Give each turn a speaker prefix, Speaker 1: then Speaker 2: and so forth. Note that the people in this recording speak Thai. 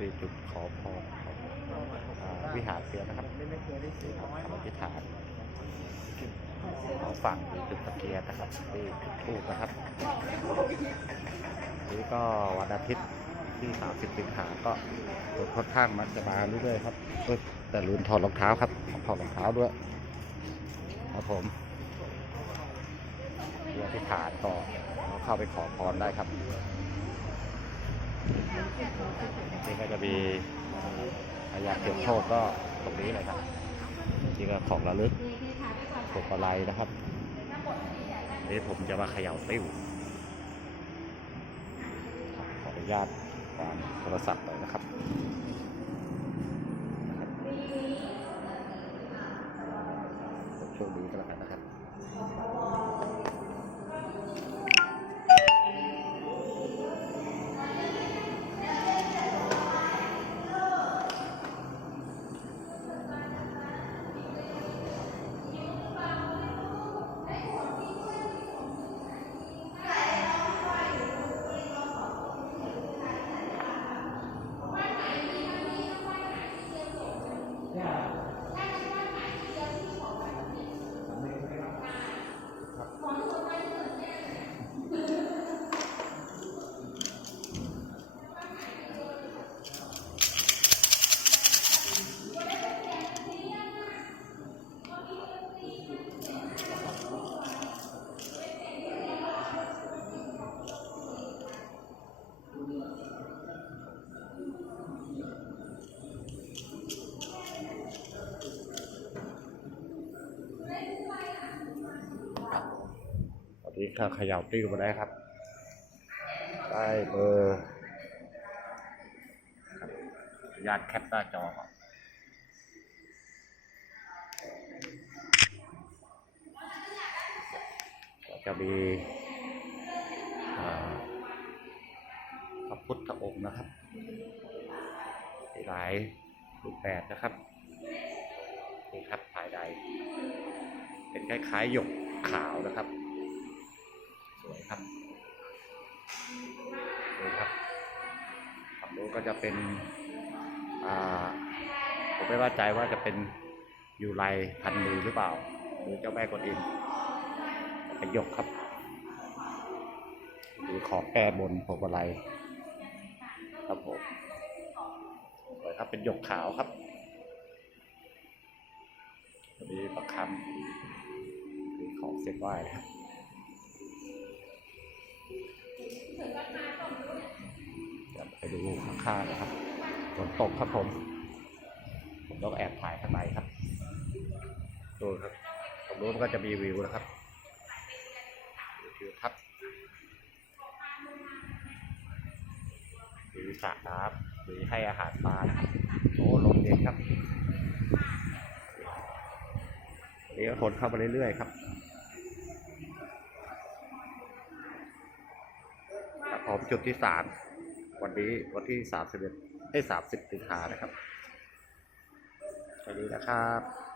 Speaker 1: มีจุดขอพรของวิหารเสียนะครับนี่ครับคำอธิษฐานของฝั่งมีจุดตะเกียรนะครับที่จุดทูบนะครับนี่ก็วันอาทิตย์ที่ 30 สิงหาก็รถค่อนข้างมันจะมาเรื่อยๆครับแต่ลืมถอดรองเท้าครับถอดรองเท้าด้วยครับผมเพื่อที่ฐานก็เราเข้าไปขอพรได้ครับ นี่ก็จะมีพยาเกี่ยวโชคก็ตรงนี้เลยครับนี่ก็ของระลึกปกอะไรนะครับนี่ผมจะมาเขย่าติ้วขออนุญาตวางโทรศัพท์หน่อยนะครับช่วงนี้ก็แล้วกันนะครับ นนี้ข้าเขย่าติ้วมาได้ครับ ได้เบอร์ญาตแคปหน้าจอก่อนก็จะมีพระพุทธองค์นะครับ หลายรูปแบบนะครับ นี่ครับภายใน เป็นคล้ายๆหยกขาวนะครับ ก็จะเป็นผมไม่ว่าใจว่าจะเป็นอยู่ไรพันมือหรือเปล่า หรือเจ้าแม่กวนอิมเป็นหยกครับหรือขอแก้บนผมอะไรครับผมสวยครับเป็นหยกขาวครับวันนี้ประคำมีของเสร็จไหว้ครับ จะไปดูข้างๆนะครับฝนตกครับผม ผมต้องแอบถ่ายข้างในครับดูครับตรงนู้นก็จะมีวิวนะครับวิวทับวิวสระน้ำมีให้อาหารปลานะครับโอ้ลมเย็นครับนี่ก็คนเข้ามาเรื่อยๆครับครับผมจุดที่สาม วันนี้วันที่สามสิบเอ็ดไอ้สามสิบสิงหานะครับสวัสดีนะครับ